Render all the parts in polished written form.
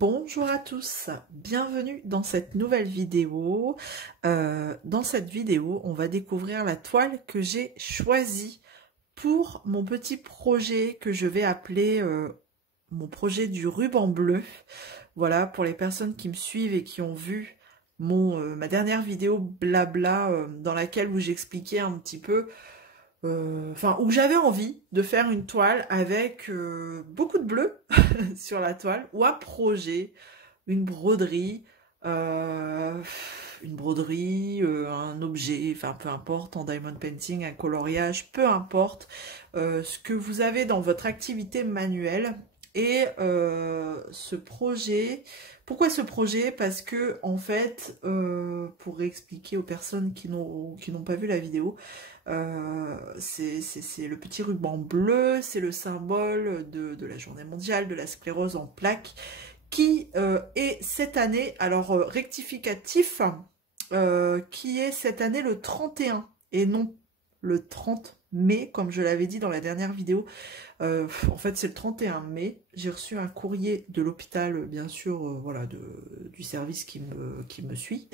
Bonjour à tous, bienvenue dans cette nouvelle vidéo. Dans cette vidéo, on va découvrir la toile que j'ai choisie pour mon petit projet que je vais appeler mon projet du ruban bleu. Voilà, pour les personnes qui me suivent et qui ont vu ma dernière vidéo blabla dans laquelle où j'expliquais un petit peu où j'avais envie de faire une toile avec beaucoup de bleu sur la toile, ou un projet, une broderie, un objet, enfin peu importe, en diamond painting, un coloriage, peu importe ce que vous avez dans votre activité manuelle. Et ce projet, pourquoi ce projet? Parce que en fait, pour expliquer aux personnes qui n'ont pas vu la vidéo, c'est le petit ruban bleu, c'est le symbole de la journée mondiale de la sclérose en plaques, qui est cette année, alors rectificatif, qui est cette année le 31 et non le 30 mai, comme je l'avais dit dans la dernière vidéo. En fait, c'est le 31 mai. J'ai reçu un courrier de l'hôpital, bien sûr, voilà, du service qui me suit,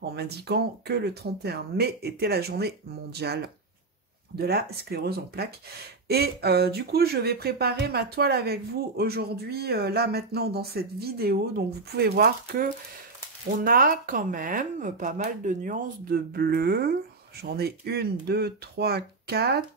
en m'indiquant que le 31 mai était la journée mondiale de la sclérose en plaques. Et du coup, je vais préparer ma toile avec vous aujourd'hui, là maintenant dans cette vidéo. Donc vous pouvez voir que on a quand même pas mal de nuances de bleu. J'en ai 1, 2, 3, 4,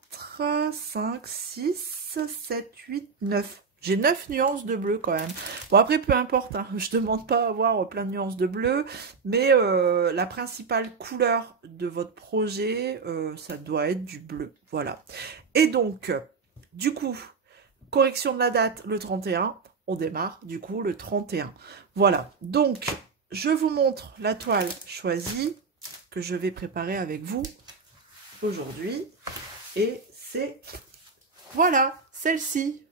5, 6, 7, 8, 9. J'ai 9 nuances de bleu quand même. Bon, après, peu importe, hein, je demande pas à avoir plein de nuances de bleu, mais la principale couleur de votre projet, ça doit être du bleu. Voilà. Et donc, du coup, correction de la date, le 31. On démarre, du coup, le 31. Voilà. Donc, je vous montre la toile choisie que je vais préparer avec vous aujourd'hui. Et c'est, voilà, celle-ci.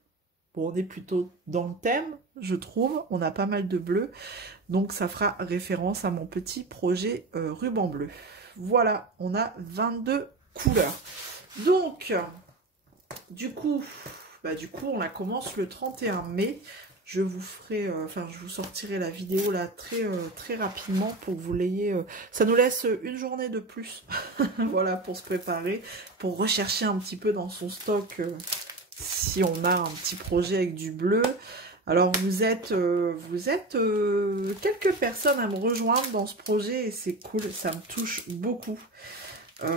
Bon, on est plutôt dans le thème, je trouve. On a pas mal de bleu. Donc, ça fera référence à mon petit projet ruban bleu. Voilà, on a 22 couleurs. Donc, du coup, on la commence le 31 mai. Je vous ferai, je vous sortirai la vidéo là très rapidement pour que vous l'ayez. Ça nous laisse une journée de plus, voilà, pour se préparer, pour rechercher un petit peu dans son stock si on a un petit projet avec du bleu. Alors vous êtes quelques personnes à me rejoindre dans ce projet et c'est cool, ça me touche beaucoup.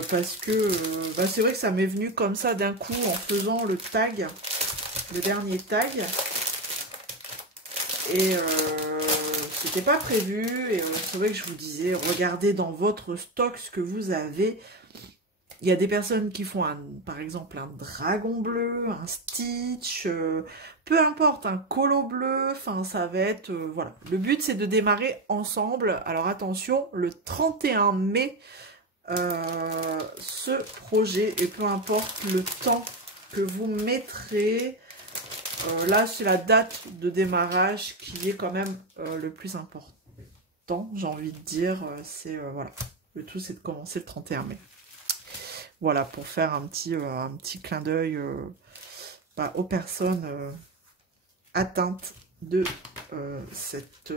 Parce que c'est vrai que ça m'est venu comme ça d'un coup en faisant le tag, le dernier tag. Et c'était pas prévu. Et c'est vrai que je vous disais, regardez dans votre stock ce que vous avez. Il y a des personnes qui font, par exemple, un dragon bleu, un Stitch, peu importe, un colo bleu. Enfin, ça va être... voilà. Le but, c'est de démarrer ensemble. Alors attention, le 31 mai, ce projet, et peu importe le temps que vous mettrez... là, c'est la date de démarrage qui est quand même le plus important, j'ai envie de dire. C'est voilà, le tout, c'est de commencer le 31 mai. Voilà, pour faire un petit clin d'œil aux personnes atteintes de cette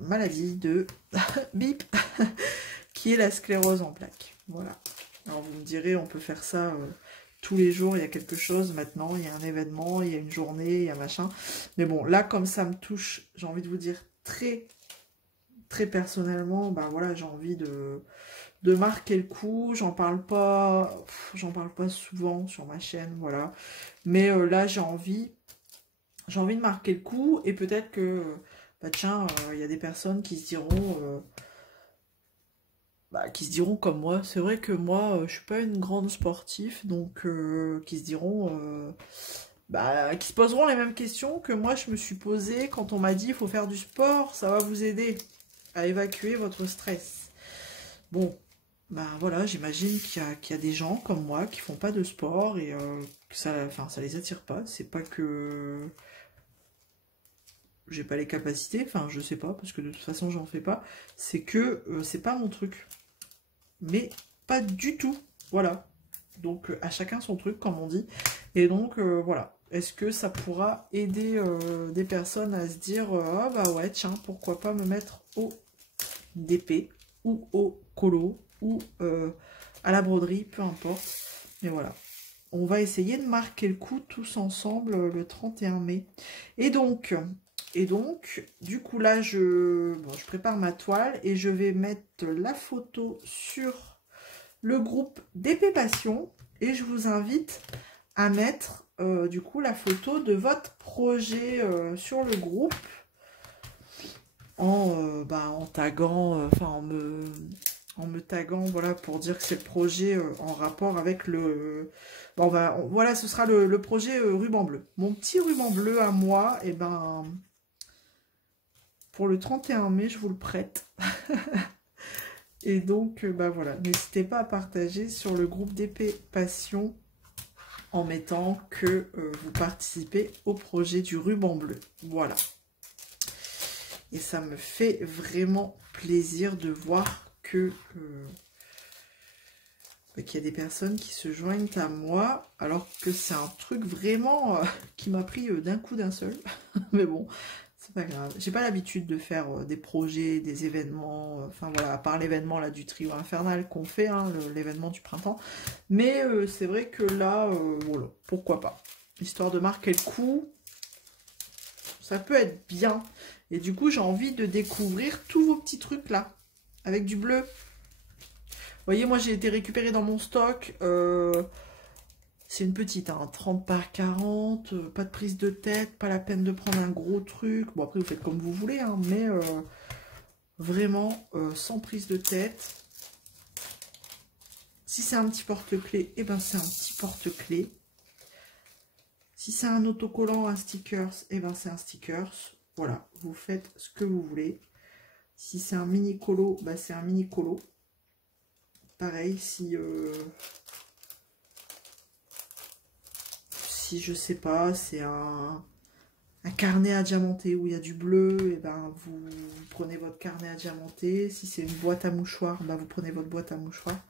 maladie de bip, qui est la sclérose en plaques. Voilà. Alors, vous me direz, on peut faire ça... tous les jours, il y a quelque chose. Maintenant, il y a un événement, il y a une journée, il y a machin. Mais bon, là, comme ça me touche, j'ai envie de vous dire très personnellement, voilà, j'ai envie de marquer le coup. J'en parle pas souvent sur ma chaîne, voilà. Mais là, j'ai envie de marquer le coup. Et peut-être que, tiens, il y a des personnes qui se diront comme moi. C'est vrai que moi, je suis pas une grande sportive, donc qui se diront, qui se poseront les mêmes questions que moi je me suis posée quand on m'a dit il faut faire du sport, ça va vous aider à évacuer votre stress. Bon, voilà, j'imagine qu'il y a des gens comme moi qui font pas de sport et que ça les attire pas. C'est pas que j'ai pas les capacités, je sais pas, parce que de toute façon j'en fais pas. C'est que c'est pas mon truc. Mais pas du tout, voilà. Donc à chacun son truc, comme on dit. Et donc voilà, est-ce que ça pourra aider des personnes à se dire ah bah ouais, tiens, pourquoi pas me mettre au DP ou au colo ou à la broderie, peu importe. Mais voilà, on va essayer de marquer le coup tous ensemble le 31 mai. Et donc, du coup là, je prépare ma toile et je vais mettre la photo sur le groupe DP Passion et je vous invite à mettre du coup la photo de votre projet sur le groupe en taguant, enfin en me taguant, voilà, pour dire que c'est le projet en rapport avec le... Bon, voilà, ce sera le projet ruban bleu. Mon petit ruban bleu à moi, et ben, pour le 31 mai, je vous le prête. Et donc, bah voilà, n'hésitez pas à partager sur le groupe DP Passion en mettant que vous participez au projet du ruban bleu. Voilà. Et ça me fait vraiment plaisir de voir que qu'il y a des personnes qui se joignent à moi, alors que c'est un truc vraiment qui m'a pris d'un coup d'un seul. Mais bon, c'est pas grave. J'ai pas l'habitude de faire des projets, des événements, enfin voilà, à part l'événement là du trio infernal qu'on fait, hein, l'événement du printemps. Mais c'est vrai que là, voilà, pourquoi pas. Histoire de marquer le coup, ça peut être bien. Et du coup, j'ai envie de découvrir tous vos petits trucs là, avec du bleu. Vous voyez, moi, j'ai été récupérée dans mon stock. C'est une petite, hein, 30 par 40, pas de prise de tête, pas la peine de prendre un gros truc. Bon, après, vous faites comme vous voulez, hein, mais vraiment, sans prise de tête. Si c'est un petit porte-clés, eh ben, c'est un petit porte-clés. Si c'est un autocollant, un stickers, eh ben, c'est un stickers. Voilà, vous faites ce que vous voulez. Si c'est un mini colo, bah c'est un mini colo. Pareil, si je sais pas, c'est un carnet à diamanter où il y a du bleu, et ben vous prenez votre carnet à diamanter. Si c'est une boîte à mouchoirs, bah vous prenez votre boîte à mouchoirs.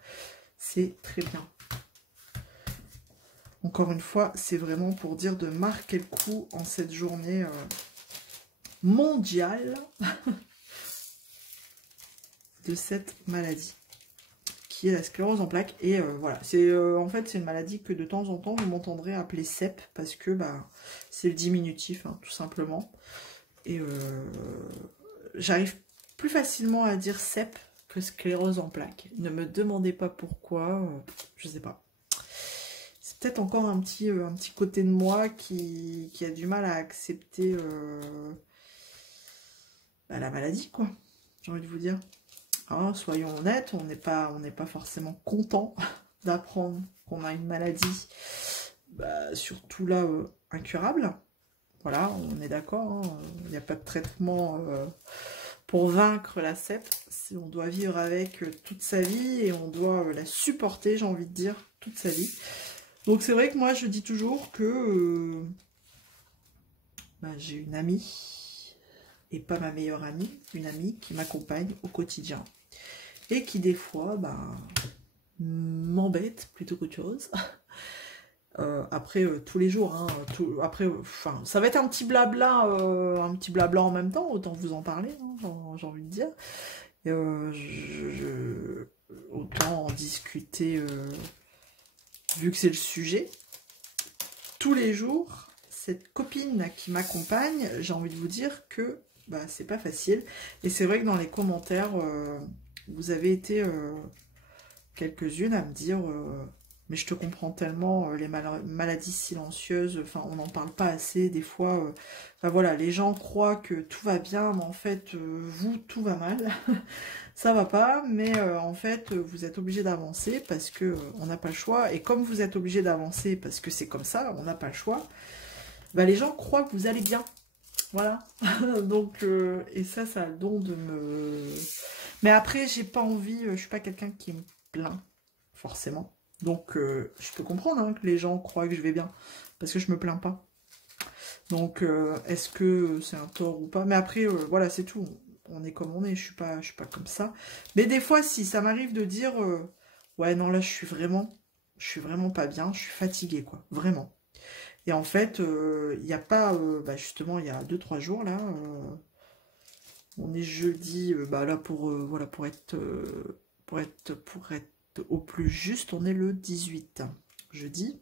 C'est très bien. Encore une fois, c'est vraiment pour dire de marquer le coup en cette journée mondiale de cette maladie qui est la sclérose en plaques. Et voilà, c'est en fait c'est une maladie que de temps en temps vous m'entendrez appeler CEP parce que bah c'est le diminutif, hein, tout simplement. Et j'arrive plus facilement à dire CEP que sclérose en plaques. Ne me demandez pas pourquoi, je sais pas. C'est peut-être encore un petit côté de moi qui a du mal à accepter bah, la maladie, quoi. J'ai envie de vous dire. Hein, soyons honnêtes, on n'est pas forcément content d'apprendre qu'on a une maladie, bah, surtout là, incurable. Voilà, on est d'accord, hein, il n'y a pas de traitement pour vaincre la CEP. On doit vivre avec toute sa vie et on doit la supporter, j'ai envie de dire, toute sa vie. Donc c'est vrai que moi je dis toujours que bah, j'ai une amie, et pas ma meilleure amie, une amie qui m'accompagne au quotidien. Et qui des fois bah, m'embête plutôt qu'autre chose. Après tous les jours, hein, après, ça va être un petit blabla en même temps, autant vous en parler, hein, j'ai envie de dire. Autant en discuter vu que c'est le sujet. Tous les jours, cette copine qui m'accompagne, j'ai envie de vous dire que bah, c'est pas facile. Et c'est vrai que dans les commentaires, vous avez été quelques-unes à me dire mais je te comprends tellement, les maladies silencieuses, enfin on n'en parle pas assez des fois. Enfin voilà, les gens croient que tout va bien, mais en fait vous, tout va mal. Ça va pas, mais en fait vous êtes obligé d'avancer parce que on n'a pas le choix. Et comme vous êtes obligé d'avancer parce que c'est comme ça, on n'a pas le choix, bah, les gens croient que vous allez bien. Voilà. Donc, et ça a le don de me... Mais après, j'ai pas envie, je suis pas quelqu'un qui me plaint, forcément. Donc, je peux comprendre hein, que les gens croient que je vais bien, parce que je me plains pas. Donc, est-ce que c'est un tort ou pas? Mais après, voilà, c'est tout. On est comme on est, je suis pas comme ça. Mais des fois, si, ça m'arrive de dire, ouais, non, là, je suis vraiment pas bien, je suis fatiguée, quoi, vraiment. Et en fait, il n'y a pas, bah justement, il y a 2-3 jours, là, on est jeudi, bah là, voilà, pour être au plus juste, on est le 18, jeudi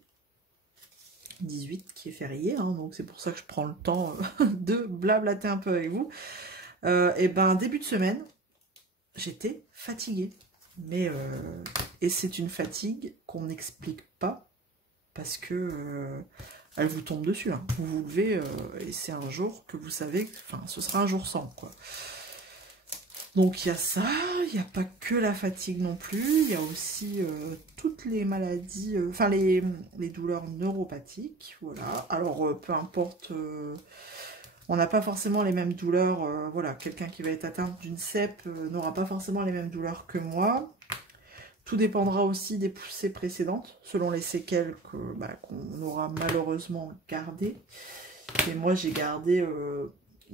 18, qui est férié, hein, donc c'est pour ça que je prends le temps de blablater un peu avec vous. Et ben, début de semaine, j'étais fatiguée. Mais, et c'est une fatigue qu'on n'explique pas, parce que elle vous tombe dessus, hein. Vous vous levez, et c'est un jour que vous savez, enfin, ce sera un jour sans, quoi. Donc il y a ça, il n'y a pas que la fatigue non plus, il y a aussi toutes les maladies, enfin les douleurs neuropathiques, voilà. Alors peu importe, on n'a pas forcément les mêmes douleurs, voilà, quelqu'un qui va être atteint d'une CEP n'aura pas forcément les mêmes douleurs que moi. Tout dépendra aussi des poussées précédentes, selon les séquelles qu'on aura malheureusement gardées. Et moi j'ai gardé,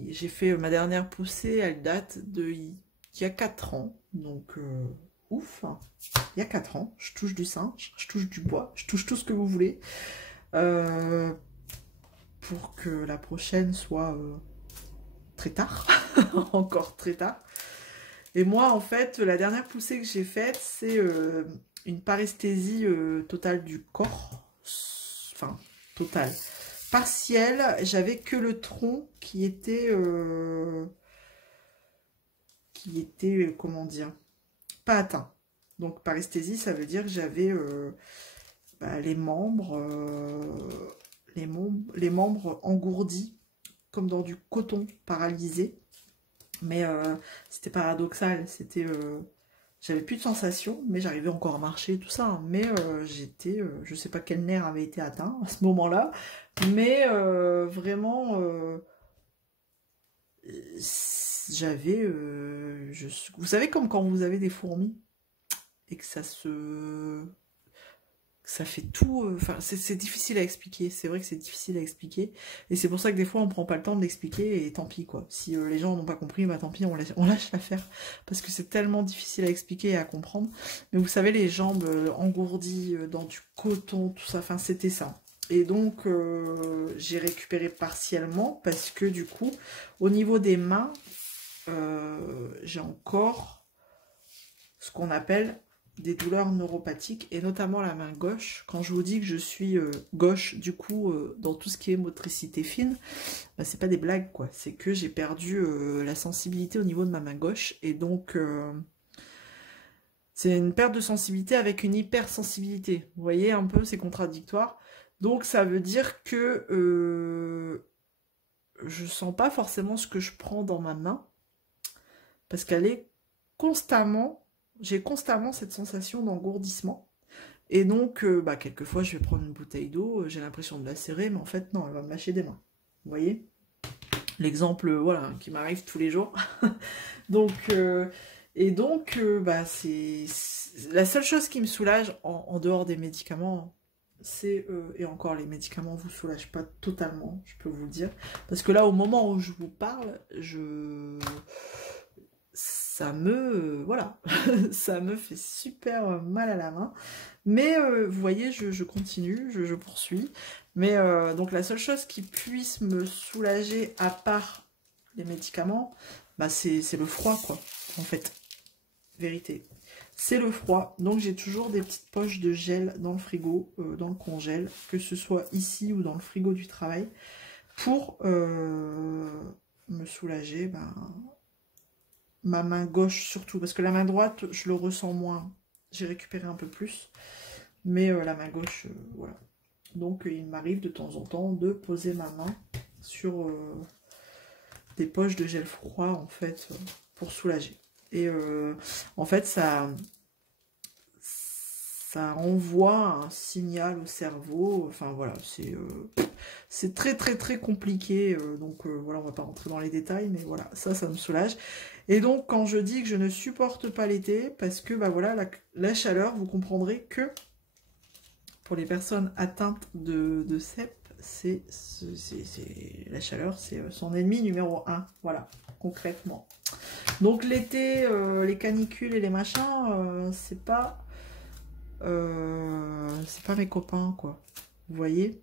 j'ai fait ma dernière poussée, elle date il y a 4 ans, donc ouf, hein. Il y a 4 ans, je touche du singe, je touche du bois, je touche tout ce que vous voulez, pour que la prochaine soit très tard, encore très tard. Et moi, en fait, la dernière poussée que j'ai faite, c'est une paresthésie totale du corps, enfin, totale. Partielle, j'avais que le tronc qui était, comment dire, pas atteint. Donc paresthésie, ça veut dire que j'avais les membres engourdis, comme dans du coton paralysé. Mais c'était paradoxal, c'était... j'avais plus de sensation, mais j'arrivais encore à marcher, tout ça. Hein. Mais j'étais... je sais pas quel nerf avait été atteint à ce moment-là. Mais vraiment... j'avais... vous savez, comme quand vous avez des fourmis et que ça fait tout... Enfin, c'est difficile à expliquer. C'est vrai que c'est difficile à expliquer. Et c'est pour ça que des fois, on prend pas le temps de l'expliquer et tant pis, quoi. Si les gens n'ont pas compris, bah tant pis, on lâche l'affaire. Parce que c'est tellement difficile à expliquer et à comprendre. Mais vous savez, les jambes engourdies dans du coton, tout ça, enfin, c'était ça. Et donc, j'ai récupéré partiellement parce que du coup, au niveau des mains, j'ai encore ce qu'on appelle des douleurs neuropathiques, et notamment la main gauche. Quand je vous dis que je suis gauche, du coup, dans tout ce qui est motricité fine, bah, c'est pas des blagues, quoi. C'est que j'ai perdu la sensibilité au niveau de ma main gauche, et donc c'est une perte de sensibilité avec une hypersensibilité. Vous voyez un peu, c'est contradictoire. Donc ça veut dire que je sens pas forcément ce que je prends dans ma main, parce qu'elle est constamment... J'ai constamment cette sensation d'engourdissement. Et donc, quelquefois, je vais prendre une bouteille d'eau, j'ai l'impression de la serrer, mais en fait, non, elle va me lâcher des mains. Vous voyez? L'exemple, voilà, qui m'arrive tous les jours. Donc, c'est la seule chose qui me soulage, en dehors des médicaments, c'est, et encore, les médicaments vous soulagent pas totalement, je peux vous le dire. Parce que là, au moment où je vous parle, ça me... voilà, ça me fait super mal à la main. Mais vous voyez, je continue, je poursuis. Mais donc la seule chose qui puisse me soulager, à part les médicaments, bah c'est le froid, quoi, en fait. Vérité. C'est le froid. Donc j'ai toujours des petites poches de gel dans le frigo, dans le congèle, que ce soit ici ou dans le frigo du travail, pour me soulager, ma main gauche surtout, parce que la main droite, je le ressens moins. J'ai récupéré un peu plus, mais la main gauche, voilà. Donc il m'arrive de temps en temps de poser ma main sur des poches de gel froid, en fait, pour soulager. Et en fait, ça envoie un signal au cerveau. Enfin voilà, c'est très très très compliqué. Donc voilà, on va pas rentrer dans les détails, mais voilà, ça me soulage. Et donc quand je dis que je ne supporte pas l'été, parce que voilà, la chaleur, vous comprendrez que pour les personnes atteintes de CEP, la chaleur, c'est son ennemi numéro 1. Voilà, concrètement. Donc l'été, les canicules et les machins, c'est pas mes copains, quoi. Vous voyez?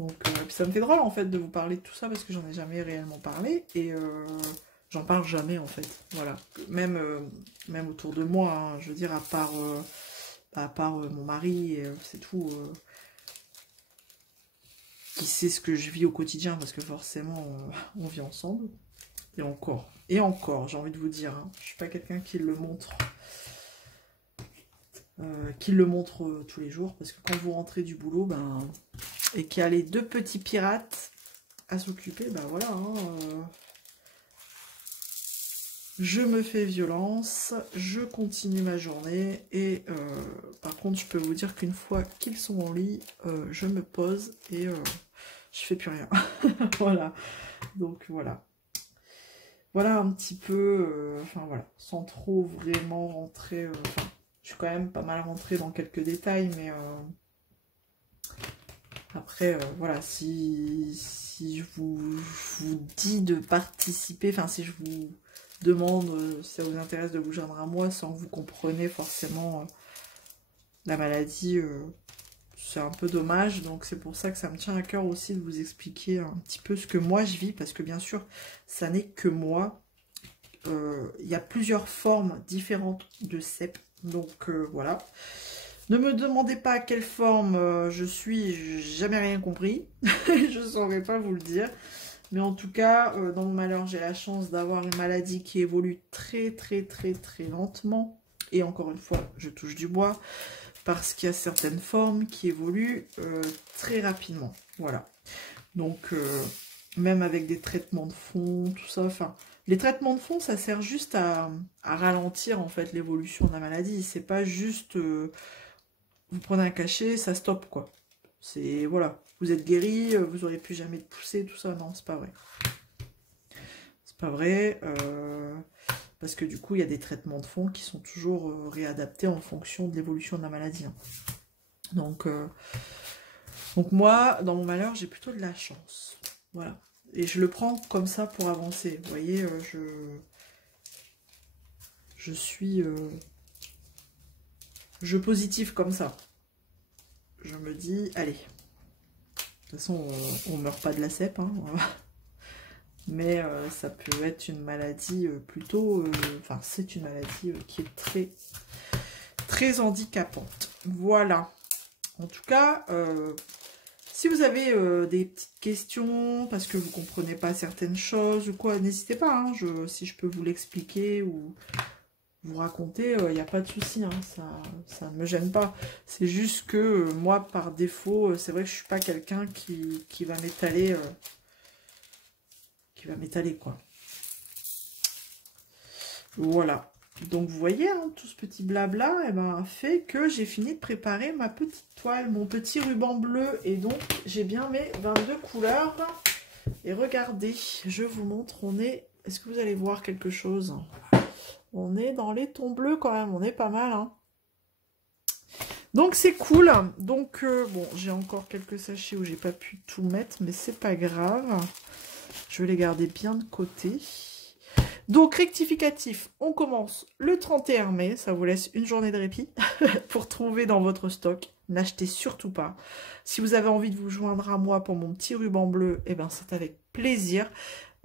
Donc, puis ça me fait drôle en fait de vous parler de tout ça parce que j'en ai jamais réellement parlé et j'en parle jamais en fait. Voilà, même autour de moi, hein, je veux dire à part mon mari, c'est tout. Qui sait ce que je vis au quotidien parce que forcément on vit ensemble. Et encore, j'ai envie de vous dire, hein, je suis pas quelqu'un qui le montre. Tous les jours parce que quand vous rentrez du boulot et qu'il y a les deux petits pirates à s'occuper, voilà, hein, je me fais violence, je continue ma journée et par contre je peux vous dire qu'une fois qu'ils sont en lit, je me pose et je fais plus rien. Voilà, donc voilà un petit peu, enfin voilà, sans trop vraiment rentrer, je suis quand même pas mal rentrée dans quelques détails, mais après, voilà, si je vous dis de participer, enfin si je vous demande si ça vous intéresse de vous joindre à moi sans que vous compreniez forcément la maladie, c'est un peu dommage, donc c'est pour ça que ça me tient à cœur aussi de vous expliquer un petit peu ce que moi je vis, parce que bien sûr, ça n'est que moi. Il y a plusieurs formes différentes de CEP, donc voilà. Ne me demandez pas à quelle forme je suis, j'ai jamais rien compris, je ne saurais pas vous le dire. Mais en tout cas, dans mon malheur, j'ai la chance d'avoir une maladie qui évolue très lentement. Et encore une fois, je touche du bois, parce qu'il y a certaines formes qui évoluent très rapidement. Voilà. Donc, même avec des traitements de fond, tout ça, enfin... Les traitements de fond, ça sert juste à ralentir en fait l'évolution de la maladie. C'est pas juste vous prenez un cachet, ça stoppe quoi. C'est voilà, vous êtes guéri, vous aurez plus jamais de poussée, tout ça. Non, c'est pas vrai. C'est pas vrai parce que du coup, il y a des traitements de fond qui sont toujours réadaptés en fonction de l'évolution de la maladie. Hein. Donc moi, dans mon malheur, j'ai plutôt de la chance. Voilà. Et je le prends comme ça pour avancer. Vous voyez, je suis... je positive comme ça. Je me dis, allez. De toute façon, on ne meurt pas de la CEP. Hein, mais ça peut être une maladie plutôt... Enfin, c'est une maladie qui est très handicapante. Voilà. En tout cas... si vous avez des petites questions, parce que vous ne comprenez pas certaines choses ou quoi, n'hésitez pas, hein, si je peux vous l'expliquer ou vous raconter, il n'y a pas de souci, hein, ça ne me gêne pas. C'est juste que moi, par défaut, c'est vrai que je ne suis pas quelqu'un qui va m'étaler, quoi. Voilà. Donc vous voyez, hein, tout ce petit blabla fait que j'ai fini de préparer ma petite toile, mon petit ruban bleu. Et donc j'ai bien mes 22 couleurs. Et regardez, je vous montre, on est... Est-ce que vous allez voir quelque chose? On est dans les tons bleus quand même, on est pas mal. Hein. Donc c'est cool. Donc bon, j'ai encore quelques sachets où j'ai pas pu tout mettre, mais c'est pas grave. Je vais les garder bien de côté. Donc, rectificatif, on commence le 31 mai, ça vous laisse une journée de répit pour trouver dans votre stock. N'achetez surtout pas. Si vous avez envie de vous joindre à moi pour mon petit ruban bleu, eh ben c'est avec plaisir.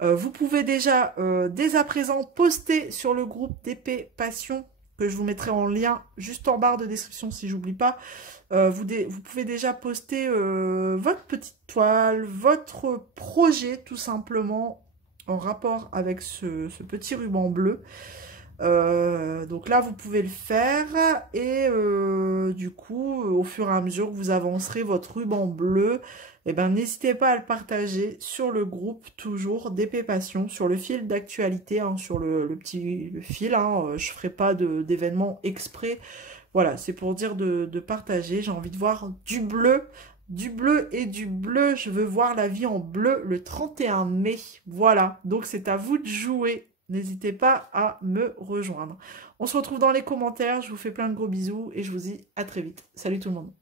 Vous pouvez déjà, dès à présent, poster sur le groupe d'épée passion, que je vous mettrai en lien juste en barre de description si j'oublie pas. Vous pouvez déjà poster votre petite toile, votre projet tout simplement, en rapport avec ce petit ruban bleu. Donc là, vous pouvez le faire et du coup, au fur et à mesure que vous avancerez votre ruban bleu, eh ben, n'hésitez pas à le partager sur le groupe toujours d'épée passion, sur le fil d'actualité, hein, sur le fil. Hein, je ne ferai pas d'événement exprès. Voilà, c'est pour dire de partager. J'ai envie de voir du bleu et du bleu. Je veux voir la vie en bleu le 31 mai. Voilà, donc c'est à vous de jouer. N'hésitez pas à me rejoindre. On se retrouve dans les commentaires. Je vous fais plein de gros bisous et je vous dis à très vite. Salut tout le monde.